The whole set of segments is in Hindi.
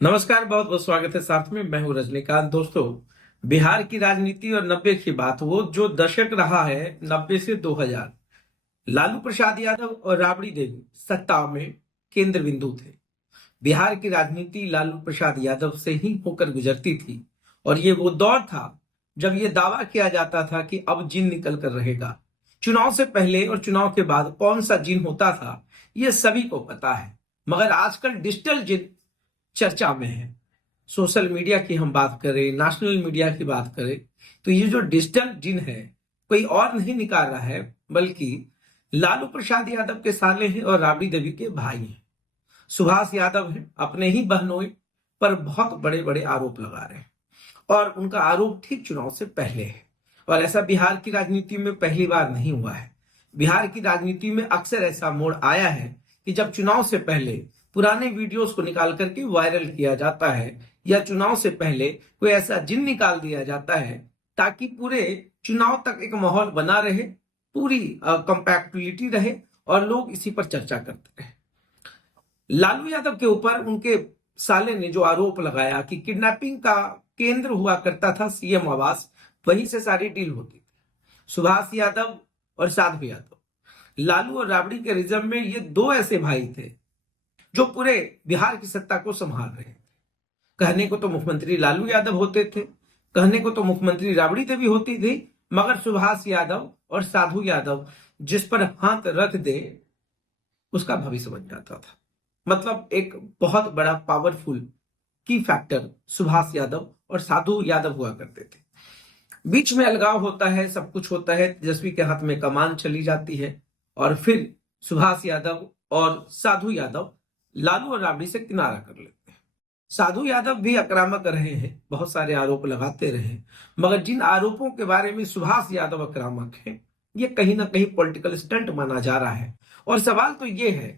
नमस्कार, बहुत बहुत स्वागत है। साथ में मैं हूं रजनीकांत। दोस्तों, बिहार की राजनीति और 90 की बात, वो जो दशक रहा है 90 से 2000, लालू प्रसाद यादव और राबड़ी देवी सत्ता में केंद्र बिंदु थे। बिहार की राजनीति लालू प्रसाद यादव से ही होकर गुजरती थी और ये वो दौर था जब ये दावा किया जाता था कि अब जिन निकल कर रहेगा। चुनाव से पहले और चुनाव के बाद कौन सा जिन होता था ये सभी को पता है, मगर आजकल डिजिटल जिन चर्चा में है। सोशल मीडिया की हम बात करें, नेशनल मीडिया की बात करें, तो ये जो डिजिटल जिन है कोई और नहीं निकाल रहा है बल्कि लालू प्रसाद यादव के साले हैं और राबड़ी देवी के भाई हैं। सुभाष यादव हैं, अपने ही बहनोई पर बहुत बड़े बड़े आरोप लगा रहे हैं और उनका आरोप ठीक चुनाव से पहले है। और ऐसा बिहार की राजनीति में पहली बार नहीं हुआ है। बिहार की राजनीति में अक्सर ऐसा मोड़ आया है कि जब चुनाव से पहले पुराने वीडियोस को निकाल करके वायरल किया जाता है या चुनाव से पहले कोई ऐसा जिन निकाल दिया जाता है ताकि पूरे चुनाव तक एक माहौल बना रहे, पूरी कंपैक्टिबिलिटी रहे और लोग इसी पर चर्चा करते रहे। लालू यादव के ऊपर उनके साले ने जो आरोप लगाया कि किडनैपिंग का केंद्र हुआ करता था सीएम आवास, वहीं से सारी डील होती थी। सुभाष यादव और साधु यादव, लालू और राबड़ी के रिजम में ये दो ऐसे भाई थे जो पूरे बिहार की सत्ता को संभाल रहे थे। कहने को तो मुख्यमंत्री लालू यादव होते थे, कहने को तो मुख्यमंत्री राबड़ी देवी होती थी, मगर सुभाष यादव और साधु यादव जिस पर हाथ रख दे उसका भविष्य बन जाता था। मतलब एक बहुत बड़ा पावरफुल की फैक्टर सुभाष यादव और साधु यादव हुआ करते थे। बीच में अलगाव होता है, सब कुछ होता है, तेजस्वी के हाथ में कमान चली जाती है और फिर सुभाष यादव और साधु यादव लालू और राबड़ी से किनारा कर लेते हैं। साधु यादव भी आक्रामक रहे हैं, बहुत सारे आरोप लगाते रहे, मगर जिन आरोपों के बारे में सुभाष यादव आक्रामक हैं ये कहीं ना कहीं पॉलिटिकल स्टंट माना जा रहा है। और सवाल तो ये है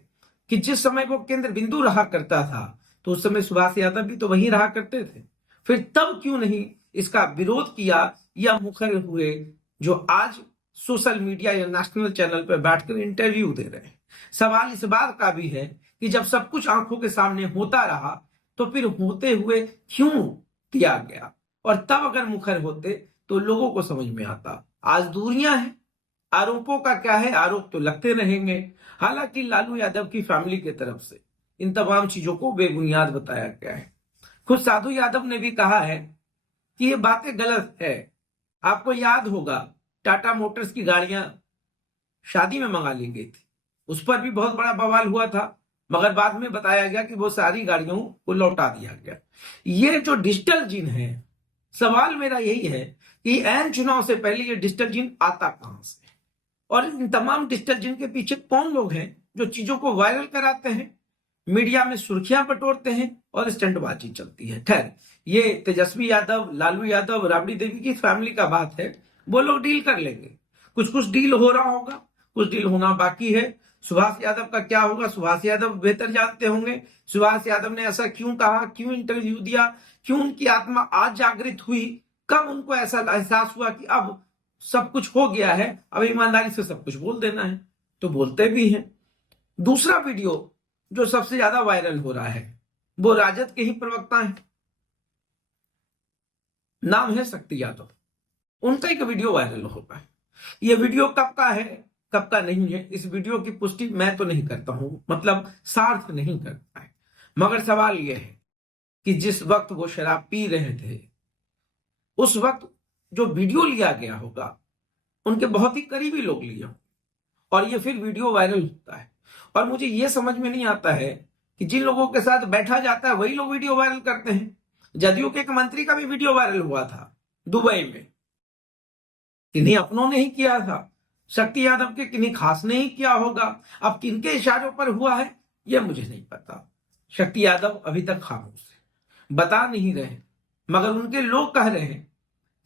कि जिस समय वो केंद्र बिंदु रहा करता था तो उस समय सुभाष यादव भी तो वहीं रहा करते थे, फिर तब क्यों नहीं इसका विरोध किया या मुखर हुए जो आज सोशल मीडिया या नेशनल चैनल पर बैठकर इंटरव्यू दे रहे हैं। सवाल इस बात का भी है कि जब सब कुछ आंखों के सामने होता रहा तो फिर होते हुए क्यों किया गया, और तब अगर मुखर होते तो लोगों को समझ में आता। आज दूरियां हैं, आरोपों का क्या है, आरोप तो लगते रहेंगे। हालांकि लालू यादव की फैमिली की तरफ से इन तमाम चीजों को बेबुनियाद बताया गया है। खुद साधु यादव ने भी कहा है कि ये बातें गलत है। आपको याद होगा टाटा मोटर्स की गाड़ियां शादी में मंगा ली गई थी, उस पर भी बहुत बड़ा बवाल हुआ था, मगर बाद में बताया गया कि वो सारी गाड़ियों को लौटा दिया गया। ये जो डिजिटल जिन है, सवाल मेरा यही है कि एन चुनाव से पहले ये डिजिटल जिन आता कहां से, और इन तमाम डिजिटल जिन के पीछे कौन लोग हैं जो चीजों को वायरल कराते हैं, मीडिया में सुर्खियां बटोरते हैं और स्टंटबाजी चलती है। खैर, ये तेजस्वी यादव, लालू यादव, राबड़ी देवी की फैमिली का बात है, वो लोग डील कर लेंगे। कुछ कुछ डील हो रहा होगा, कुछ डील होना बाकी है। सुभाष यादव का क्या होगा, सुभाष यादव बेहतर जानते होंगे। सुभाष यादव ने ऐसा क्यों कहा, क्यों इंटरव्यू दिया, क्यों उनकी आत्मा आज जागृत हुई, कब उनको ऐसा एहसास हुआ कि अब सब कुछ हो गया है, अब ईमानदारी से सब कुछ बोल देना है, तो बोलते भी हैं। दूसरा वीडियो जो सबसे ज्यादा वायरल हो रहा है वो राजद के ही प्रवक्ता हैं, नाम है शक्ति यादव। उनका एक वीडियो वायरल हो रहा है। ये वीडियो कब का है कब का नहीं है, इस वीडियो की पुष्टि मैं तो नहीं करता हूं, मतलब सार्थ नहीं करता है। मगर सवाल यह है कि जिस वक्त वो शराब पी रहे थे उस वक्त जो वीडियो लिया गया होगा उनके बहुत ही करीबी लोग लिए हों और ये फिर वीडियो वायरल होता है। और मुझे ये समझ में नहीं आता है कि जिन लोगों के साथ बैठा जाता है वही लोग वीडियो वायरल करते हैं। जदयू के एक मंत्री का भी वीडियो वायरल हुआ था दुबई में, किन्हीं अपनों ने ही किया था, शक्ति यादव के किन्हीं खास ने ही किया होगा। अब किनके इशारों पर हुआ है यह मुझे नहीं पता। शक्ति यादव अभी तक खामोश है, बता नहीं रहे, मगर उनके लोग कह रहे हैं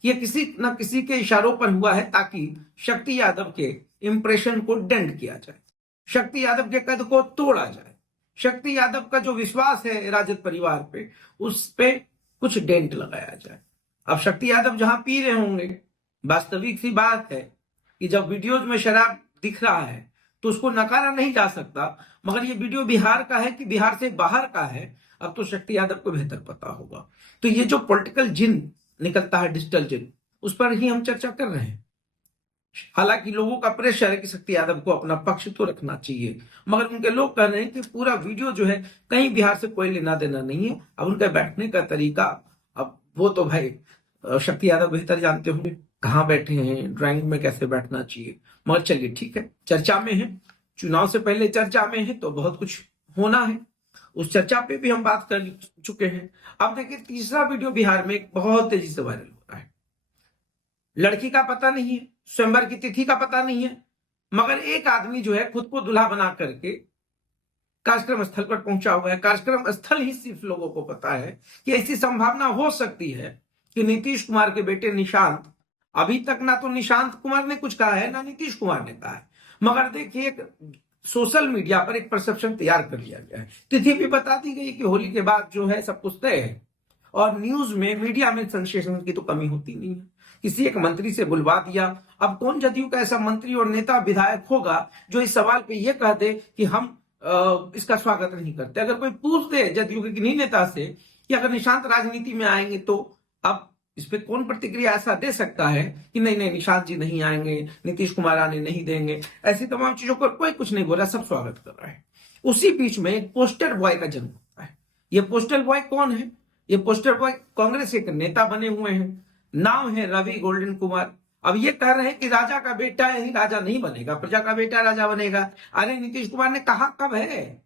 कि यह किसी न किसी के इशारों पर हुआ है ताकि शक्ति यादव के इंप्रेशन को डेंट किया जाए, शक्ति यादव के कद को तोड़ा जाए, शक्ति यादव का जो विश्वास है राजद परिवार पे उस पे कुछ डेंट लगाया जाए। अब शक्ति यादव जहां पी रहे होंगे, वास्तविक सी बात है कि जब वीडियोज में शराब दिख रहा है तो उसको नकारा नहीं जा सकता, मगर ये वीडियो बिहार का है कि बिहार से बाहर का है, अब तो शक्ति यादव को बेहतर पता होगा। तो ये जो पॉलिटिकल जिन निकलता है, डिजिटल जिन, उस पर ही हम चर्चा कर रहे हैं। हालांकि लोगों का प्रेशर है कि शक्ति यादव को अपना पक्ष तो रखना चाहिए, मगर उनके लोग कह रहे हैं कि पूरा वीडियो जो है कहीं बिहार से कोई लेना देना नहीं है। अब उनके बैठने का तरीका, अब वो तो भाई शक्ति यादव बेहतर जानते होंगे कहाँ बैठे हैं, ड्राइंग में कैसे बैठना चाहिए। मगर चलिए ठीक है, चर्चा में है, चुनाव से पहले चर्चा में है तो बहुत कुछ होना है, उस चर्चा पे भी हम बात कर चुके हैं। अब देखिए, तीसरा वीडियो बिहार में बहुत तेजी से वायरल हो रहा है। लड़की का पता नहीं है, स्वयंवर की तिथि का पता नहीं है, मगर एक आदमी जो है खुद को दूल्हा बना करके कार्यक्रम स्थल पर पहुंचा हुआ है। कार्यक्रम स्थल ही सिर्फ लोगों को पता है कि ऐसी संभावना हो सकती है कि नीतीश कुमार के बेटे निशांत, अभी तक ना तो निशांत कुमार ने कुछ कहा है ना नीतीश कुमार ने कहा है, मगर देखिए सोशल मीडिया पर एक परसेप्शन तैयार कर लिया गया है। तिथि भी बता दी गई कि होली के बाद जो है सब कुछ तय है, और न्यूज में, मीडिया में सेंसेशन की तो कमी होती नहीं है। किसी एक मंत्री से बुलवा दिया। अब कौन जदयू का ऐसा मंत्री और नेता विधायक होगा जो इस सवाल पे ये कह दे कि हम इसका स्वागत नहीं करते। अगर कोई पूछ दे जदयू के किन्हीं नेता से कि अगर निशांत राजनीति में आएंगे तो अब इस पे कौन प्रतिक्रिया ऐसा दे सकता है कि नहीं नहीं निशांत जी नहीं आएंगे, नीतीश कुमार आने नहीं देंगे, ऐसी तमाम चीजों पर कोई कुछ नहीं बोला, सब स्वागत कर रहा है। उसी बीच में एक पोस्टर बॉय का जन्म होता है। ये पोस्टर बॉय कौन है? ये पोस्टर बॉय कांग्रेस के नेता बने हुए हैं, नाम है रवि गोल्डन कुमार। अब ये कह रहे हैं कि राजा का बेटा ही राजा नहीं बनेगा, प्रजा का बेटा राजा बनेगा। अरे नीतीश कुमार ने कहा कब है?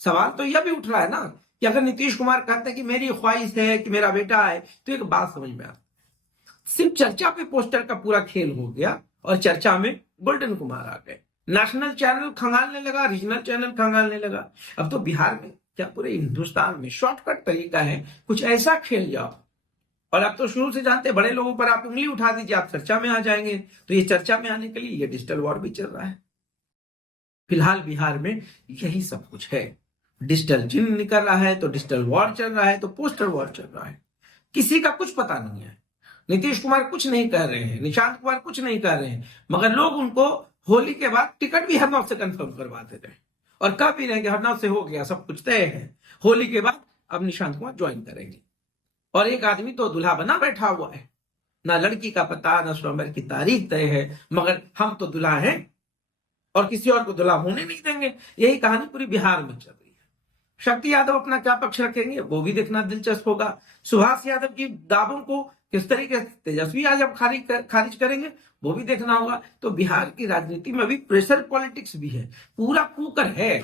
सवाल तो यह भी उठ रहा है ना कि अगर नीतीश कुमार कहते हैं कि मेरी ख्वाहिश है कि मेरा बेटा आए, तो एक बात समझ में आती, सिर्फ चर्चा पे पोस्टर का पूरा खेल हो गया और चर्चा में गोल्डन कुमार आ गए। नेशनल चैनल खंगालने लगा, रीजनल चैनल खंगालने लगा। अब तो बिहार में क्या पूरे हिंदुस्तान में शॉर्टकट तरीका है, कुछ ऐसा खेल जाओ, और अब तो शुरू से जानते बड़े लोगों पर आप उंगली उठा दीजिए, आप चर्चा में आ जाएंगे। तो ये चर्चा में आने के लिए ये डिजिटल वॉर भी चल रहा है। फिलहाल बिहार में यही सब कुछ है। डिजिटल जिन निकल रहा है तो डिजिटल वॉर चल रहा है, तो पोस्टर वॉर चल रहा है। किसी का कुछ पता नहीं है। नीतीश कुमार कुछ नहीं कह रहे हैं, निशांत कुमार कुछ नहीं कह रहे हैं, मगर लोग उनको होली के बाद टिकट भी हरनौत से कंफर्म करवा देते हैं और कह भी रहे हैं कि हरनौत से हो गया, सब कुछ तय है, होली के बाद अब निशांत कुमार ज्वाइन करेंगे। और एक आदमी तो दूल्हा बना बैठा हुआ है, ना लड़की का पता, ना स्वयंवर की तारीख तय है, मगर हम तो दूल्हा हैं और किसी और को दूल्हा होने नहीं देंगे। यही कहानी पूरी बिहार में चल रही है। शक्ति यादव अपना क्या पक्ष रखेंगे वो भी देखना दिलचस्प होगा। सुभाष यादव की दावों को किस तरीके से तेजस्वी यादव खारिज करेंगे वो भी देखना होगा। तो बिहार की राजनीति में अभी प्रेशर पॉलिटिक्स भी है, पूरा कुकर है,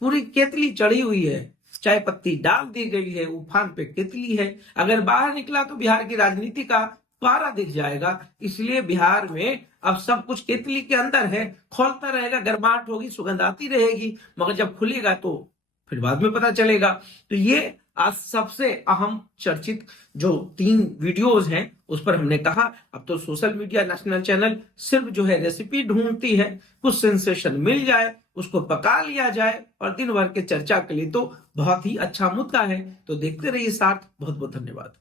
पूरी केतली चढ़ी हुई है, चाय पत्ती डाल दी गई है, उफान पे केतली है। अगर बाहर निकला तो बिहार की राजनीति का पारा दिख जाएगा। इसलिए बिहार में अब सब कुछ केतली के अंदर है, खोलता रहेगा, गर्माहट होगी, सुगंध आती रहेगी, मगर जब खुलेगा तो फिर बाद में पता चलेगा। तो ये आज सबसे अहम चर्चित जो 3 वीडियोस हैं उस पर हमने कहा अब तो सोशल मीडिया, नेशनल चैनल सिर्फ जो है रेसिपी ढूंढती है, कुछ सेंसेशन मिल जाए उसको पका लिया जाए, और दिन भर के चर्चा के लिए तो बहुत ही अच्छा मुद्दा है। तो देखते रहिए साथ। बहुत बहुत धन्यवाद।